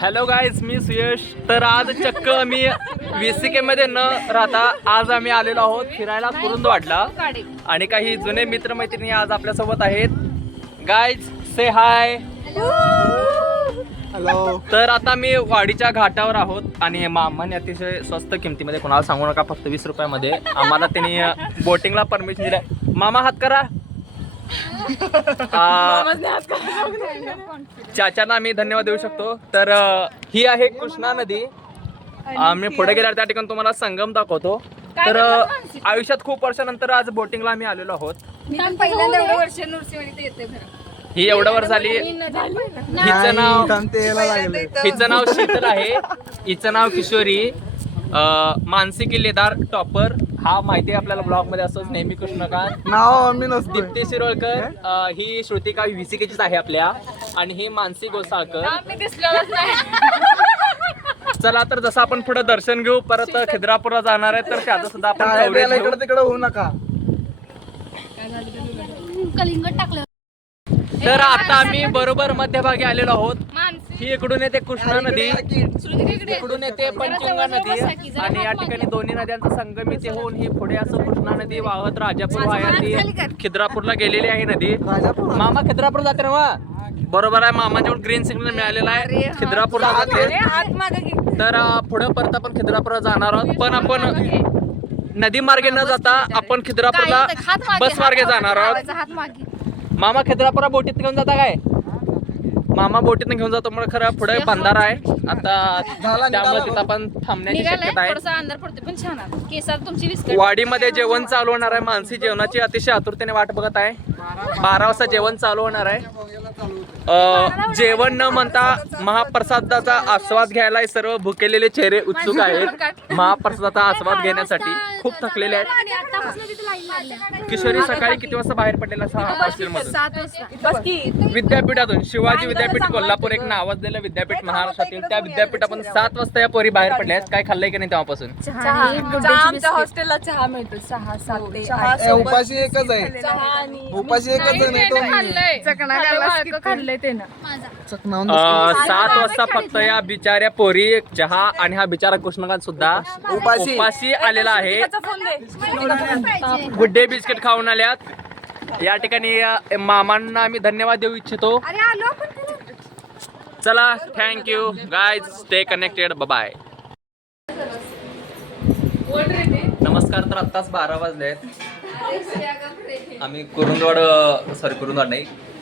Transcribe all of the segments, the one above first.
Hello guys, मी सुयश. तर आज चक्क मी VCK मध्ये न राहता आज आम्ही आलेलो आहोत फिरायला कुरुंदवाडला आणि काही जुने मित्रमैत्रिणी आज आपल्यासोबत आहेत. गाईज से हाय. हॅलो. तर आता मी वाडीच्या घाटावर आहोत आणि मामाने अतिशय स्वस्त किमतीमध्ये, कोणाला सांगू नका, फक्त 20 रुपयामध्ये आम्हाला त्यांनी बोटिंगला परमिशन दिली. मामा हात करा. चाचांना आम्ही धन्यवाद देऊ शकतो. तर ही आहे कृष्णा नदी. आम्ही पुढे गेल्यावर त्या ठिकाणी तुम्हाला संगम दाखवतो. तर आयुष्यात खूप वर्षानंतर आज बोटिंगला आम्ही आलेलो आहोत. ही एवढं वर्ष झाली. हिचं नाव शीतल आहे, हिचं नाव किशोरी, मानसी किल्लेदार टॉपर. हा माहिती आहे आपल्याला ब्लॉग मध्ये असतोच नेहमी. कृष्णकांत नाव मी नसतो. दीप्ती शिरोळकर, ही श्रुतिका VCKचीच आहे आपल्या, आणि ही मानसी गोसाळकर. चला तर जसं आपण पुढे दर्शन घेऊ, परत खिद्रापूरला जाणार आहे, तर त्याचं सुद्धा आपण coverage घेऊ. इकडे तिकडे होऊ नका. कलिंगड टाकलं. तर आता आम्ही बरोबर मध्यभागी आलेलो आहोत. ही इकडून येते कृष्णा नदी, इकडून येते पंचगंगा नदी, आणि या ठिकाणी दोन्ही नद्यांचा संगम इथे होऊन ही पुढे असं कृष्णा नदी वाहत राजापूर वाया खिद्रापूरला गेलेली आहे नदी. मामा खिद्रापूर जाते ना वा? बरोबर आहे. मामाच्याकडून ग्रीन सिग्नल मिळालेला आहे, खिद्रापूरला जाते. तर पुढे परत आपण खिद्रापूरला जाणार आहोत, पण आपण नदी मार्गे न जाता आपण खिद्रापूरला बस मार्गे जाणार आहोत. मामा खिद्रापूरला बोटीत घेऊन जाता काय? मामा बोटीत घेऊन जातो. मग खरं पुढे बंधारा आहे आता, त्यामुळे तिथं आपण थांबण्याची शक्यता आहे. वाडीमध्ये जेवण चालू होणार आहे. मानसी जेवणाची अतिशय आतुरतेने वाट बघत आहे. 12 वाजता जेवण चालू होणार आहे. जेवण न म्हणता महाप्रसादाचा आस्वाद घ्यायला सर्व भुकेलेले चेहरे उत्सुक आहेत. महाप्रसादाचा आस्वाद घेण्यासाठी खूप थकलेले आहेत. किशोरी सकाळी किती वाजता बाहेर पडलेला? 6 मधून विद्यापीठातून, शिवाजी विद्यापीठ कोल्हापूर, एक नावाजलेलं विद्यापीठ महाराष्ट्रातील. त्या विद्यापीठातून 7 वाजता या पोरी बाहेर पडल्या. काय खाल्लंय की नाही तेव्हापासून? हॉस्टेलला चहा मिळतो. 6, 7 ते उपाशी एकच आहे. उपाशी एकच खाल्लंय ते ना. 7 वाजता फक्त या बिचाऱ्या पोरी चहा, आणि हा बिचारा कृष्णकांत सुद्धा उपाशी आलेला आहे. गुड्डे बिस्किट खाऊन आल्यात. या ठिकाणी मामांना आम्ही धन्यवाद देऊ इच्छितो. चला, thank you guys, stay connected, bye. नमस्कार. तर आत्ताच 12 वाजले आहेत. आम्ही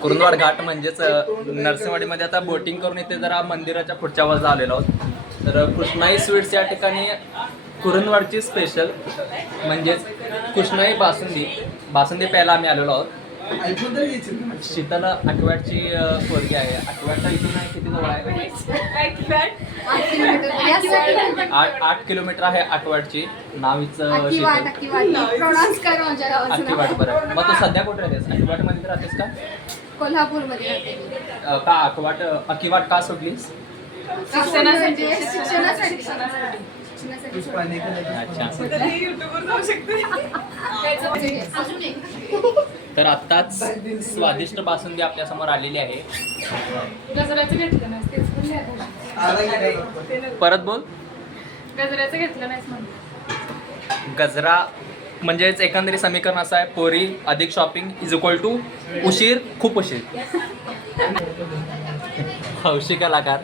कुरुंदवाड घाट म्हणजेच नरसिंहवाडीमध्ये आता बोटिंग करून इथे जरा मंदिराच्या पुढच्या बाजूला आलेलो आहोत. तर कृष्णाई स्वीट्स या ठिकाणी कुरुंदवाडची स्पेशल म्हणजेच कृष्णाई बासुंदी प्यायला आम्ही आलेलो आहोत. शीतल अकवॅटची पोरगी आहे. अकवॅटला इथून आहे किती जवळ आहे? 8 किलोमीटर आहे अकवॅटची. नावीचं अकिवाट. बरं, मग तू सध्या कुठे राहतेस? अकिवाट मध्ये राहतेस का? कोल्हापूरमध्ये का अकिवाट का सोडलीस? तर आत्ताच स्वादिष्ट बासुंदी आपल्या समोर आलेली आहे. परत बोल. गजऱ्याचं घेतलं नाहीस म्हणून. गजरा म्हणजेच एकंदरीत समीकरण असं आहे, पोरी अधिक शॉपिंग इज इक्वल टू उशीर, खूप उशीर. हौशी कलाकार.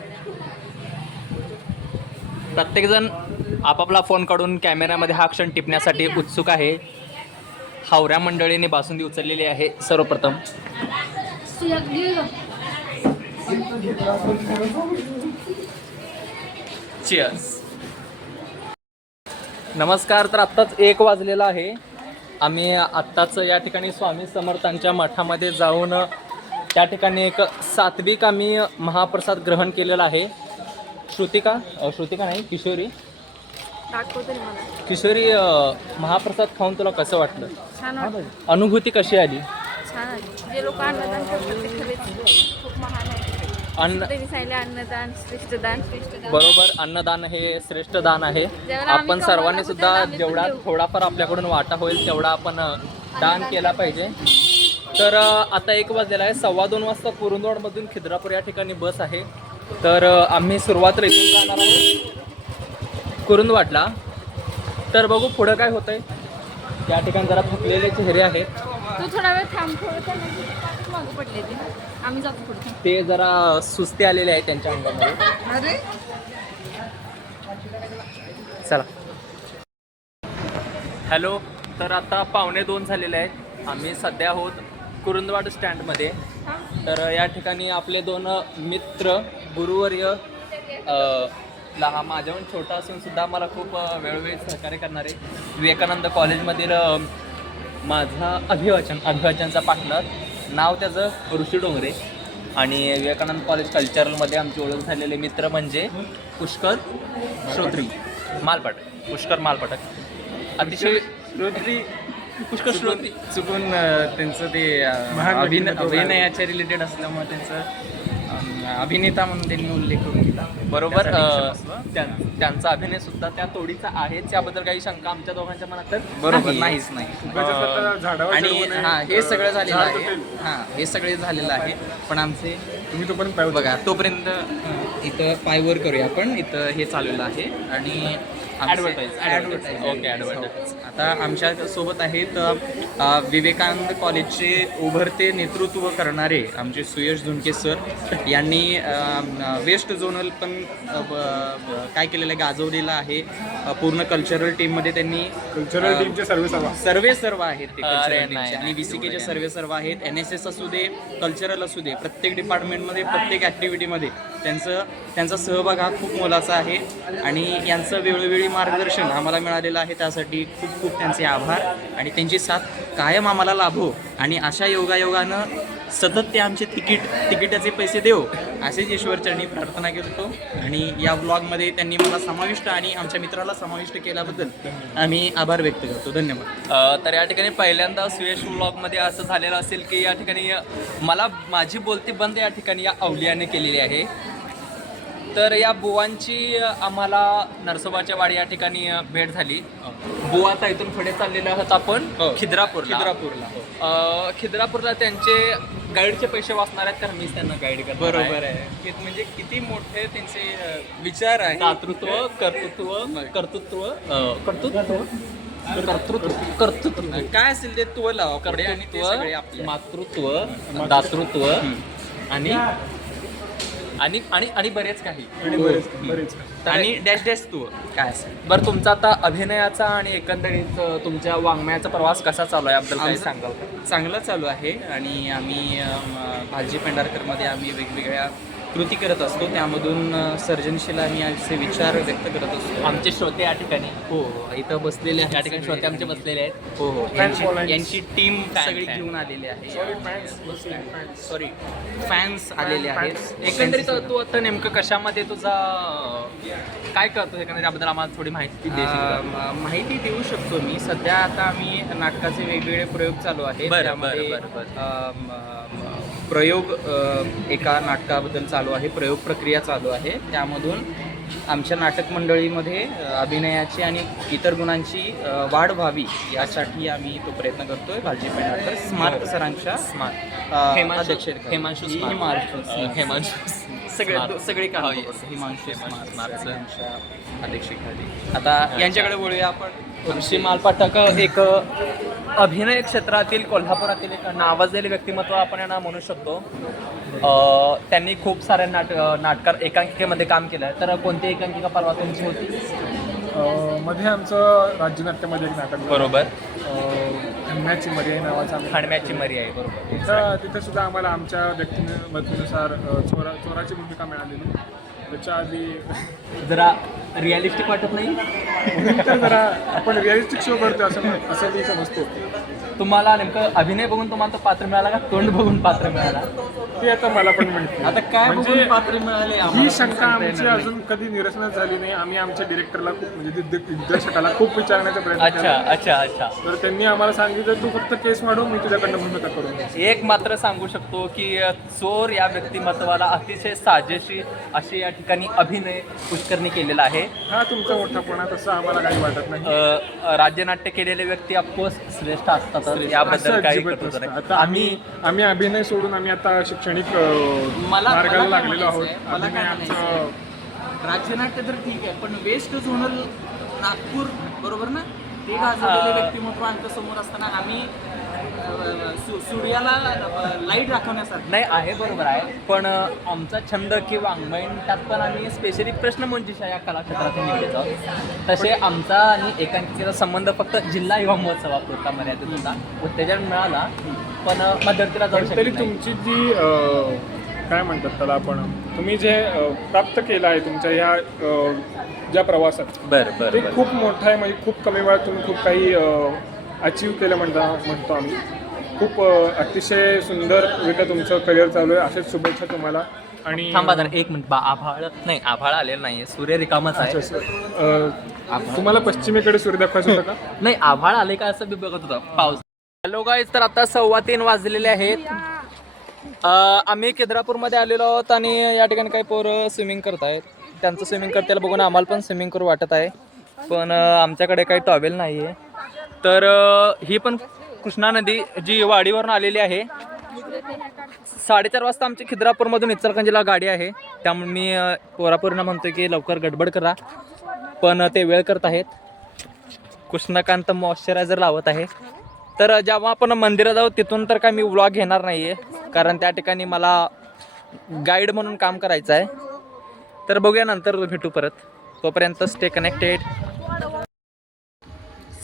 प्रत्येकजण आपापला फोन काढून कॅमेऱ्यामध्ये हा क्षण टिपण्यासाठी उत्सुक आहे. हावऱ्या मंडळीने बासुंदी उचललेली आहे सर्वप्रथम. चिअर्स. नमस्कार. तर आत्ताच 1 वाजलेला आहे. आम्ही आत्ताच या ठिकाणी स्वामी समर्थांच्या मठामध्ये जाऊन त्या ठिकाणी एक सात्विक आम्ही महाप्रसाद ग्रहण केलेला आहे. श्रुतिका नाही, किशोरी महाप्रसाद खाऊन तुला कसं वाटलं? छान वाटलं. अनुभूती कशी आली? छान आली. जे लोक अन्नदान करतात ते खरेच खूप महान आहे. त्यांनी सांगितले अन्नदान श्रेष्ठ दान. बरोबर, अन्नदान हे श्रेष्ठ दान आहे. आपण सर्वांनी सुद्धा जेवढा थोडाफार आपल्याकडून वाटा होईल तेवढा आपण दान केला पाहिजे. तर आता 1 वाजलेला आहे. 2:15 वाजता कुरुंदवाडमधून खिद्रापूर या ठिकाणी बस आहे. तर आम्ही सुरुवातीला इथून जाणार आहोत कुरुंदवाडला. तर बघू पुढं काय होतंय. या ठिकाणी जरा थकलेले चेहरे आहेत. तू थोडा वेळ थांब, थोडं मागं पडले ते. आम्ही जातो पुढे. ते जरा सुस्ती आलेले आहेत त्यांच्या अंगामध्ये. चला. हॅलो. तर आता 1:45 झालेले आहेत. आम्ही सध्या आहोत कुरुंदवाड स्टँडमध्ये. तर या ठिकाणी आपले 2 मित्र गुरुवर्य माझ्याहून छोटा असून सुद्धा मला खूप वेळोवेळी सहकार्य करणारे विवेकानंद कॉलेजमधील माझा अभिवाचनचा पार्टनर, नाव त्याचं ऋषी डोंगरे. आणि विवेकानंद कॉलेज कल्चरलमध्ये आमची ओळख झालेले मित्र म्हणजे पुष्कर मालपाटक. अतिशय पुष्कर श्रोत्री चुकून त्यांचं ते अभिनयाच्या रिलेटेड असल्यामुळे त्यांचं अभिनेता म्हणून त्यांनी उल्लेख करून दिला. बरोबर. त्यांचा अभिनय सुद्धा त्या तोडीचा आहे. त्याबद्दल काही शंका आमच्या दोघांच्या मनात तर बरोबर नाहीच नाही. आणि हे सगळं झालेलं आहे. हे सगळे झालेलं आहे. पण आमचे तुम्ही तोपर्यंत बघा, तोपर्यंत इथं पायवर करूया आपण. इथं हे चाललेलं आहे. आणि ॲडव्हर्टाईज आता आमच्या सोबत आहेत विवेकानंद कॉलेजचे उभरते नेतृत्व करणारे आमचे सुयश झुणके सर यांनी वेस्ट झोनल पण काय केलेलं आहे, गाजवलेलं आहे. पूर्ण कल्चरल टीममध्ये त्यांनी टीमचे सर्व आहेत ते कल्चरल टीमचे. आणि VCKचे सर्व आहेत. NSS असू दे, कल्चरल असू दे, प्रत्येक डिपार्टमेंटमध्ये प्रत्येक ॲक्टिव्हिटीमध्ये त्यांचा सहभाग हा खूप मोलाचा आहे. आणि यांचं वेळोवेळी मार्गदर्शन आम्हाला मिळालेलं आहे. त्यासाठी खूप खूप त्यांचे आभार. आणि त्यांची साथ कायम आम्हाला लाभो. आणि अशा योगायोगानं सतत ते आमचे तिकिटाचे पैसे देव असेच ईश्वरचरणी प्रार्थना करतो. आणि या ब्लॉगमध्ये त्यांनी मला समाविष्ट आणि आमच्या मित्राला समाविष्ट केल्याबद्दल आम्ही आभार व्यक्त करतो. धन्यवाद. तर या ठिकाणी पहिल्यांदा सुयश ब्लॉगमध्ये असं झालेलं असेल की या ठिकाणी माझी बोलती बंद या ठिकाणी या अवलियाने केलेली आहे. तर या बुवांची आम्हाला नरसोबाच्या वाडी या ठिकाणी भेट झाली. बुवा आता इथून पुढे चाललेले आहोत आपण खिद्रापूरला त्यांचे गाईडचे पैसे वाचणार आहेत, कारण मीच त्यांना गाईड करतो. बरोबर आहे. म्हणजे किती मोठे त्यांचे विचार आहे. कर्तृत्व काय असेल ते तुव लावा कडे. आणि ते सगळे आपले मातृत्व, दातृत्व आणि बरेच काही आणि डॅश तू काय असेल. बरं, तुमचा आता अभिनयाचा आणि एकंदरीत तुमच्या वाङ्मयाचा प्रवास कसा चालू आहे याबद्दल काही सांगाल? चांगला चालू आहे. आणि आम्ही भालजी पेंढारकरमध्ये आम्ही वेगवेगळ्या कृती करत असतो. त्यामधून सर्जनशील आम्ही असे विचार व्यक्त करत असतो. आमचे श्रोते या ठिकाणी इथं बसलेले या ठिकाणी श्रोते आमचे बसलेले आहेत. यांची टीम सगळी घेऊन आलेली आहे. फॅन्स आलेले आहेत. एकंदरीत तू आता नेमकं कशामध्ये तुझा काय करतो एकंदरीत त्याबद्दल आम्हाला थोडी माहिती माहिती देऊ शकतो मी. सध्या आता आम्ही नाटकाचे वेगवेगळे प्रयोग चालू आहेत. प्रयोग एका नाटकाबद्दल चालू आहे. प्रयोग प्रक्रिया चालू आहे. त्यामधून आमच्या नाटक मंडळीमध्ये अभिनयाची आणि इतर गुणांची वाढ व्हावी यासाठी आम्ही तो प्रयत्न करतोय. भालजी पेंढारकर स्मार्ट सरांच्या सगळे काम हिमांशू सरांच्या अध्यक्षतेखाली. आता यांच्याकडे बोलूया आपण. ऋषी मालपाटक एक अभिनय क्षेत्रातील कोल्हापुरातील एक नावाजलेले व्यक्तिमत्व आपण यांना म्हणू शकतो. त्यांनी खूप साऱ्या नाटकार एकांकिकेमध्ये काम केलं आहे. तर कोणती एकांकिका परवा तुमची होती? मध्ये आमचं राज्यनाट्यामध्ये एक नाटक बरोबर, खंड्याची मर्याई नावाचं खांडम्याची मर्याई. बरोबर. तिथे सुद्धा आम्हाला आमच्या व्यक्तीनुसार चोराची भूमिका मिळालेली. त्याच्या आधी जरा रिअलिस्टिक वाटत नाही? तर जरा आपण रिअलिस्टिक शो करतो असं मी समजतो. तुम्हाला नेमकं अभिनय बघून तुम्हाला तो पात्र मिळाला का तोंड बघून पात्र मिळाला? ते आता मला पण माहिती. आता काय म्हणजे पात्र मिळाले ही शंका आमची अजून कधी निरसनच झाली नाही. आम्ही आमच्या डिरेक्टरला खूप म्हणजे दिग्दर्शकाला खूप विचारण्याचा प्रयत्न केला. अच्छा. तर त्यांनी आम्हाला सांगितलं तू फक्त केस वाढव, मी तुझ्याकडनं भूमिका करून. एक मात्र सांगू शकतो की चोर या व्यक्तिमत्वाला अतिशय साजेशी अशी या ठिकाणी अभिनय पुष्करने केलेला आहे. हा तुमचा मोठापणा, तसं आम्हाला काही वाटत नाही. राज्यनाट्य केलेले व्यक्ती ऑफकोर्स श्रेष्ठ असतात. असतं याबद्दल असं काही अजिबात कटू नसतं. नाही. आता आम्ही अभिनय सोडून आम्ही आता शैक्षणिक मला मार्गाला काय लागलेलो आहोत. म्हणायचंय, मला अभिनय काय आमचं म्हणायचंय, राज्यनाट्य तर ठीक आहे पण वेस्ट झोनल नागपूर बरोबर ना ते गाजवलेले व्यक्तिमत्व आमच्या समोर असताना आम्ही सूर्याला लाईट दाखवण्यासारखं नाही आहे, बरोबर आहे, पण आमचा छंद किंवा अंगवैन त्यात पण आम्ही स्पेशली प्रश्नमंजुषा या कलाक्षेत्रातून निघालो आहोत. तसे आमचा आणि एकांकिकेचा संबंध फक्त जिल्हा युवा महोत्सवापुरता मर्यादित होता. उत्तेजन मिळाला पण मध्यंतरीला जाऊ पण शकले तरी नाही. तुमची जी काय म्हणतात त्याला आपण तुम्ही जे प्राप्त केलं आहे तुमच्या ह्या ज्या प्रवासात बरं ते खूप मोठं आहे. म्हणजे खूप कमी वेळात तुम्ही खूप काही अचीव्ह केलं म्हणतो आम्ही. खूप अतिशय सुंदररित्या तुमचं करिअर चालू आहे. अशाच शुभेच्छा तुम्हाला. आणि थांबा जरा एक मिनिट, आभाळ आलेलं नाहीये, सूर्य रिकामच आहे. तुम्हाला पश्चिमेकडे सूर्य दाखवायचं होतं का? नाही, आभाळ आले का असं मी बघत होतो पाऊस. हॅलो गाईज, तर आता 3:15 वाजलेले आहेत. आम्ही खिद्रापूरमध्ये आलेलो आहोत आणि या ठिकाणी काही पोरं स्विमिंग करत आहेत. त्यांचं स्विमिंग करताना बघून आम्हाला पण स्विमिंग करू वाटत आहे, पण आमच्याकडे काही टॉवेल नाही आहे. तर ही पण कृष्णा नदी जी वाडीवरून आलेली आहे. 4:30 वाजता आमची खिद्रापूरमधून इचलकरंजीला गाडी आहे, त्यामुळे मी पोरापोरींना म्हणतोय की लवकर गडबड करा, पण ते वेळ करत आहेत. कृष्णकांत मॉइश्चरायझर लावत आहे. तर जेव्हा आपण मंदिरात जाऊ तिथून तर काय मी व्लॉग घेणार नाही आहे, कारण त्या ठिकाणी मला गाईड म्हणून काम करायचं आहे. तर बघूया, नंतर भेटू परत. तोपर्यंत स्टे कनेक्टेड.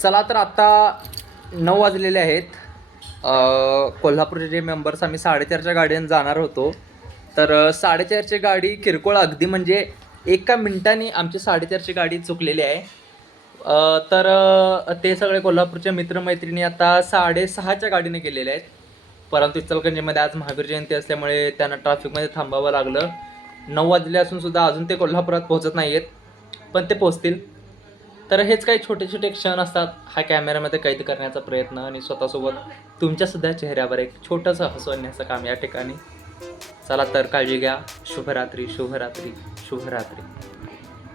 चला, तर आता 9 वाजलेले आहेत. कोल्हापूरचे जे मेंबर्स आम्ही 4:30च्या गाडीने जाणार होतो, तर 4:30ची गाडी किरकोळ अगदी म्हणजे एका मिनिटाने आमची 4:30ची गाडी चुकलेली आहे. तर ते सगळे कोल्हापूरचे मित्रमैत्रिणी आता 6:30च्या गाडीने गेलेले आहेत. परंतु इचलकरंजीमध्ये आज महावीर जयंती असल्यामुळे त्यांना ट्रॅफिकमध्ये थांबावं लागलं. 9 वाजले असून सुद्धा अजून ते कोल्हापुरात पोहोचत नाही आहेत, पण ते पोहोचतील. तर हेच काही छोटे छोटे क्षण असतात हा कॅमेऱ्यामध्ये कैद करण्याचा प्रयत्न, आणि स्वतःसोबत तुमच्यासुद्धा चेहऱ्यावर एक छोटंसं हसवण्याचं काम या ठिकाणी. चला तर, काळजी घ्या. शुभरात्री, शुभरात्री, शुभरात्री.